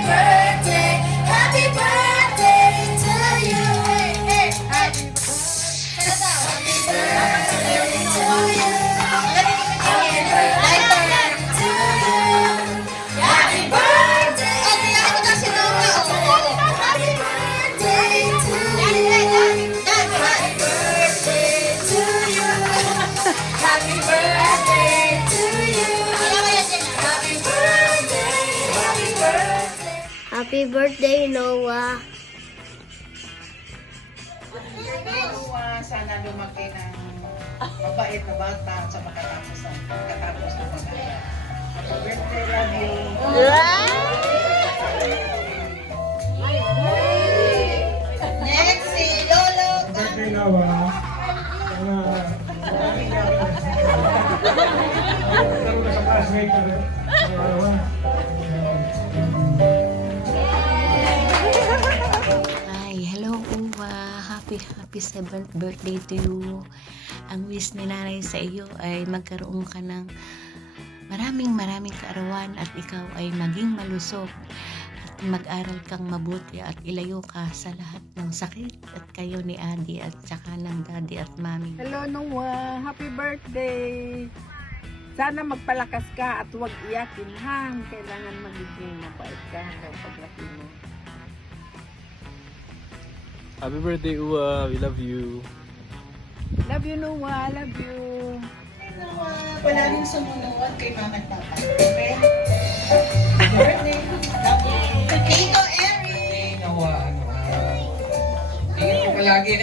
happy birthday to you. Hey, happy birthday to you. Happy birthday to you. Happy birthday. Happy birthday to you. Happy birthday to you. Happy birthday to you. Happy birthday. Happy birthday. Happy birthday, Noah. Sana lumaki ng mabait na bata at sa makatapos ng pag-aaral. Happy birthday, love you. Next, si Lolo. Birthday Noah. Laro na sa classmate ka rin. Ay, hello Uwa. Happy 7th birthday to you. Ang wish ni nanay sa iyo ay magkaroon ka ng maraming kaarawan at ikaw ay maging malusog at mag-aral kang mabuti at ilayo ka sa lahat ng sakit at kayo ni Adi at saka ng Daddy at Mami. Hello, Noah. Happy birthday. Sana magpalakas ka at huwag iyakin, ha? Kailangan magiging mabait ka hanggang paglaki mo. Happy birthday, Uwa. We love you. Love you, Noah. Love you. Noah, palaging sumunod kay mama at papa. Okay? Happy birthday. Love you. Tito Eric. Ingat ko palagi.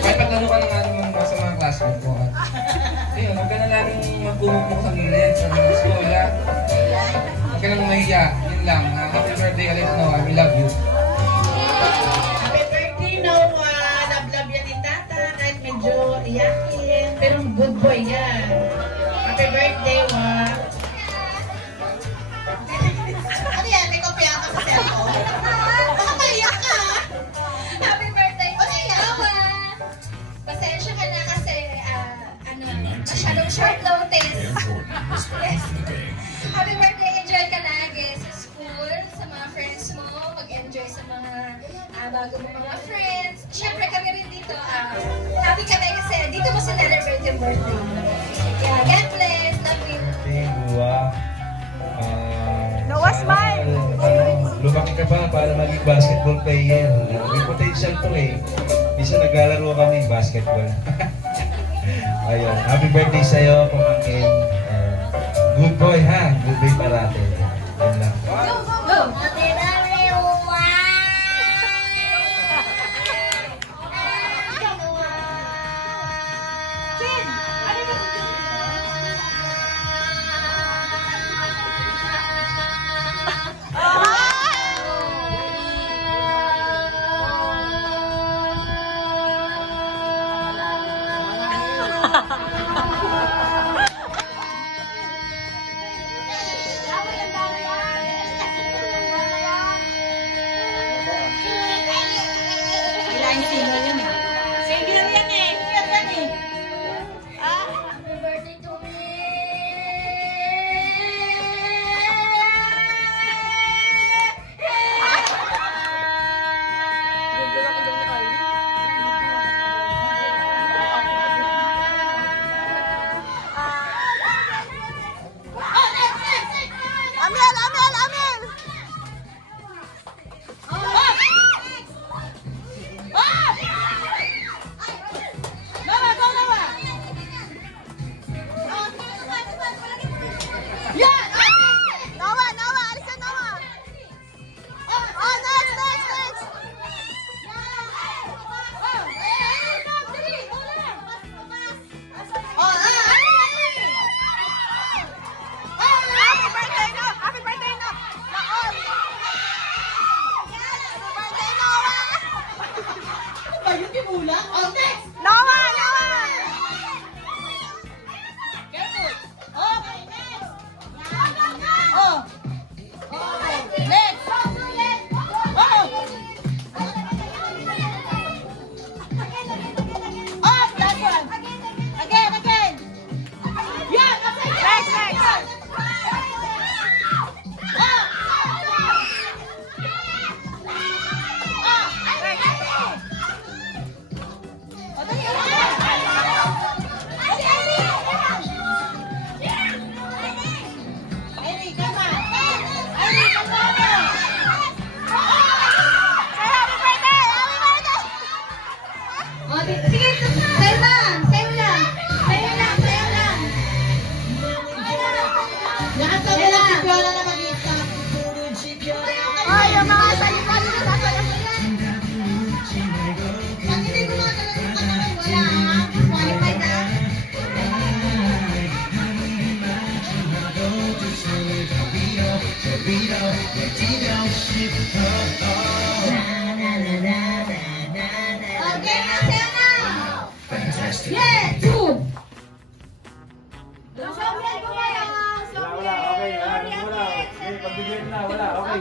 Kahit paglaro ka ng ano sa mga classmate ko. Ayun, huwag ka na laging magkumukmuk sa gilid sa mga skola. Huwag ka nang mahiya. Yun lang. Happy birthday ulit, Noah. We love you. Happy birthday, Noah. Love yan ni Tata. Kahit medyo iyakin. Pero good boy yan. Happy birthday, Wa. Ano yan? May kopya ka sa cellphone? Baka maiyak ka. Happy birthday po kay Awa! Pasensya ka na kasi, masyadong short notice. Yes. Happy birthday! Enjoy ka lagi sa school, sa mga friends mo, mag-enjoy sa mga bago mo mga friends. Siyempre kami rin dito, happy kami kasi dito mo celebrate yung birthday. Yeah, God bless! Love you! Birthday, Uwa. Noah, smile! Lumaki ka pa para maging basketball player. May potential to eh. Isa naglalaro kami basketball. Ayun, happy birthday sa'yo, pamangkin. Good boy ha, good boy parate. Yun lang. Go! Happy birthday, Noah.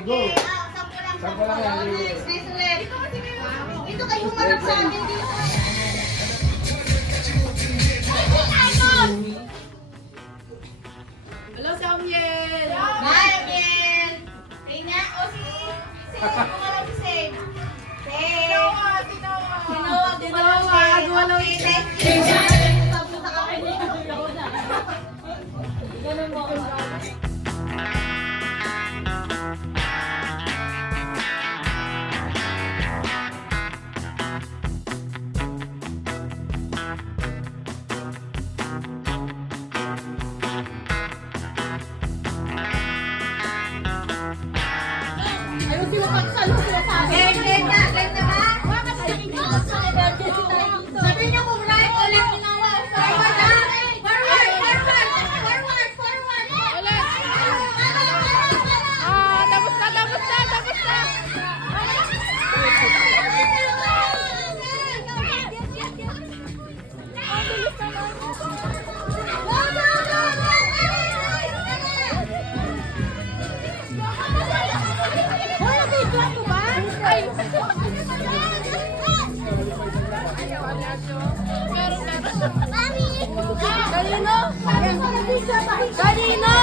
go. Sampo lang yan. Next ulit. Ito kayo humarap sa amin dito. Hello, Samuel! Bye, Amiel. Rina, o si humarap si Save. Save. Ginawa. Sampo sa kamay dito. Ganun mo. Sabihin niyo kung right o left ginawa. Forward, ha? Forward, forward, forward, forward. Tapos na! Kanino?